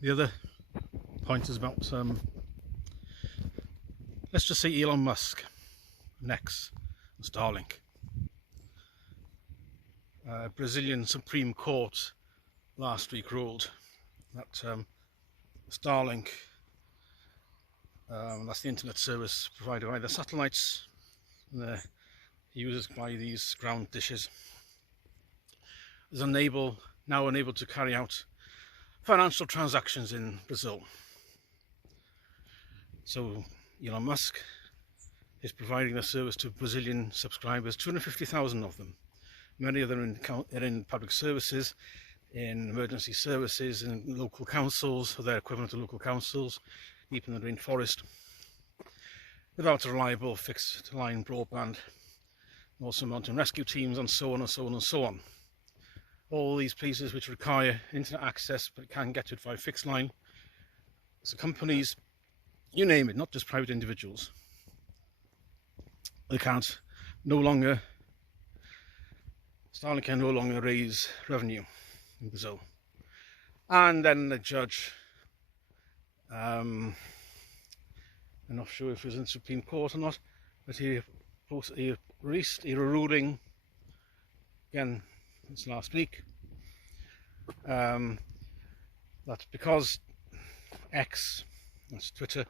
The other point is about, let's just say Elon Musk, and X, and Starlink. Brazilian Supreme Court last week ruled that Starlink, that's the internet service provided by the satellites and used by these ground dishes, is now unable to carry out financial transactions in Brazil. So Elon Musk is providing the service to Brazilian subscribers, 250,000 of them. Many of them are in public services, in emergency services, in local councils, or their equivalent to local councils, deep in the rainforest, without a reliable fixed line broadband, also mountain rescue teams, and so on and so on and so on. All these places which require internet access but can't get to it via fixed line. So companies, you name it, not just private individuals, Starlink can no longer raise revenue in Brazil. And then the judge, I'm not sure if it was in the Supreme Court or not, but he released a ruling, again, this last week, that because X, that's Twitter,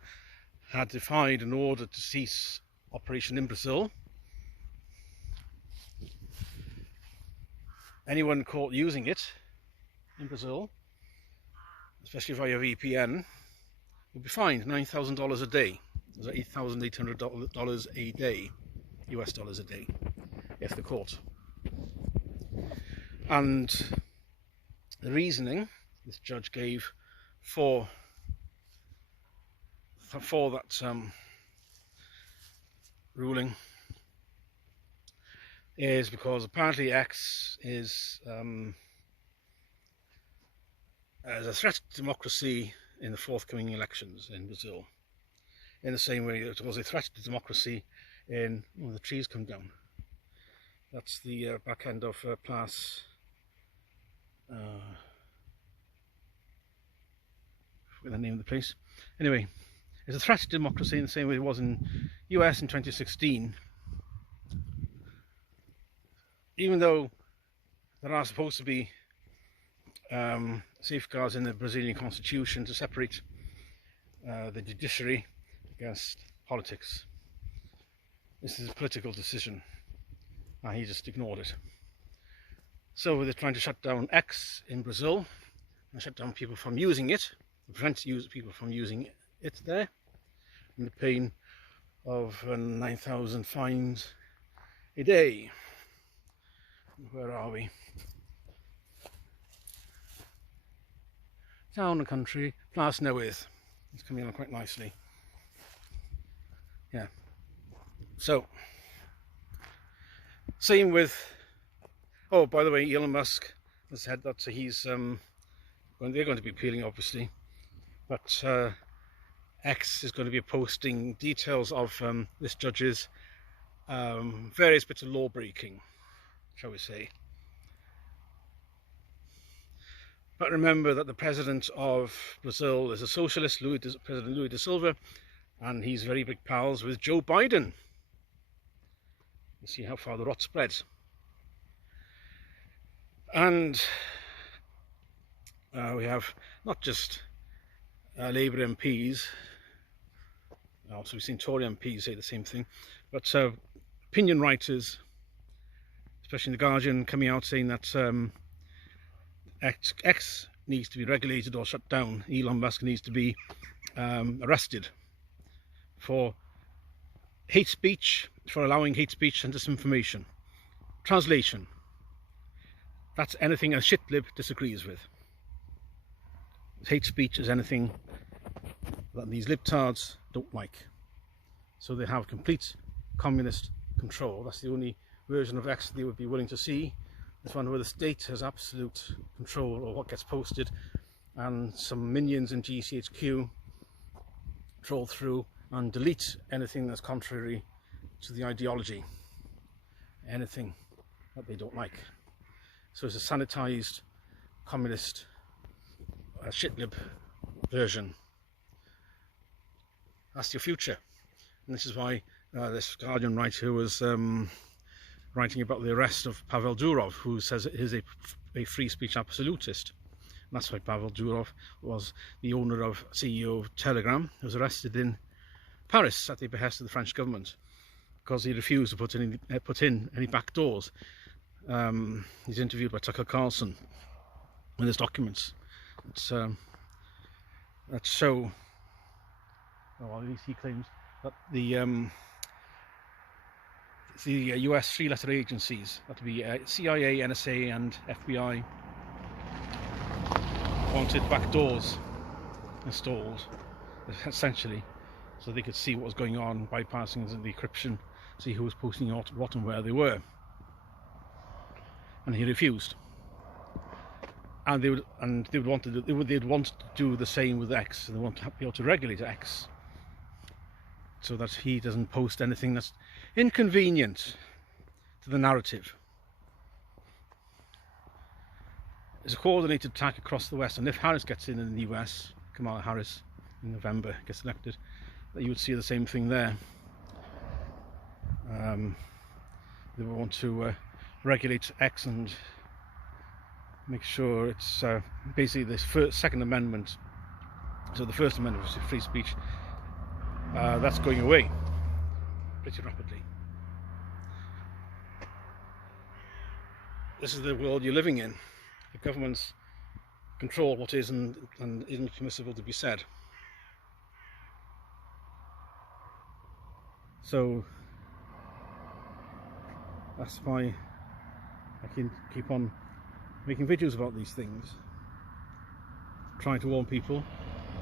had defied an order to cease operation in Brazil, anyone caught using it in Brazil, especially via VPN, would be fined $9,000 a day. That's $8,800 a day, US dollars a day, if they're caught. And the reasoning this judge gave for that ruling is because apparently X is as a threat to democracy in the forthcoming elections in Brazil, in the same way it was a threat to democracy in the trees come down. That's the back end of Place. Forget the name of the place. Anyway, it's a threat to democracy in the same way it was in US in 2016. Even though there are supposed to be safeguards in the Brazilian constitution to separate the judiciary against politics. This is a political decision, and he just ignored it. So they're trying to shut down X in Brazil and shut down people from using it, prevent people from using it there, and the pain of 9,000 fines a day. Where are we? Town and country, Place Newydd. It's coming along quite nicely. Yeah. So, same with. Oh, by the way, Elon Musk has said that he's they're going to be appealing, obviously, but X is going to be posting details of this judge's various bits of law breaking, shall we say. But remember that the president of Brazil is a socialist, President Lula da Silva, and he's very big pals with Joe Biden. You see how far the rot spreads. And we have not just Labour MPs, also we've seen Tory MPs say the same thing, but opinion writers, especially in The Guardian, coming out saying that X needs to be regulated or shut down. Elon Musk needs to be arrested for hate speech, for allowing hate speech and disinformation. Translation: that's anything a shitlib disagrees with. Hate speech is anything that these libtards don't like. So they have complete communist control. That's the only version of X they would be willing to see. This one where the state has absolute control of what gets posted, and some minions in GCHQ troll through and delete anything that's contrary to the ideology, anything that they don't like. So it's a sanitized communist shitlib version. That's your future. And this is why this Guardian writer was writing about the arrest of Pavel Durov, who says it is a free speech absolutist. And that's why Pavel Durov was the owner of CEO of Telegram, who was arrested in Paris at the behest of the French government because he refused to put in any back doors. He's interviewed by Tucker Carlson with his documents that show, well, at least he claims, that the US three-letter agencies, that would be CIA, NSA and FBI, wanted back doors installed, essentially, so they could see what was going on, bypassing the encryption, see who was posting what and where they were. And he refused. And they'd want to do the same with X. They want to be able to regulate X, so that he doesn't post anything that's inconvenient to the narrative. It's a coordinated attack across the West, and if Harris gets in the US, Kamala Harris, in November gets elected, that you would see the same thing there. They want to regulate X and make sure it's basically this Second Amendment. So the First Amendment, which is free speech, that's going away pretty rapidly. This is the world you're living in. The governments control what is and isn't permissible to be said. So that's why I can keep on making videos about these things, trying to warn people,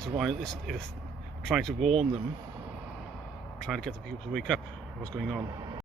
trying to warn them, trying to get the people to wake up what's going on.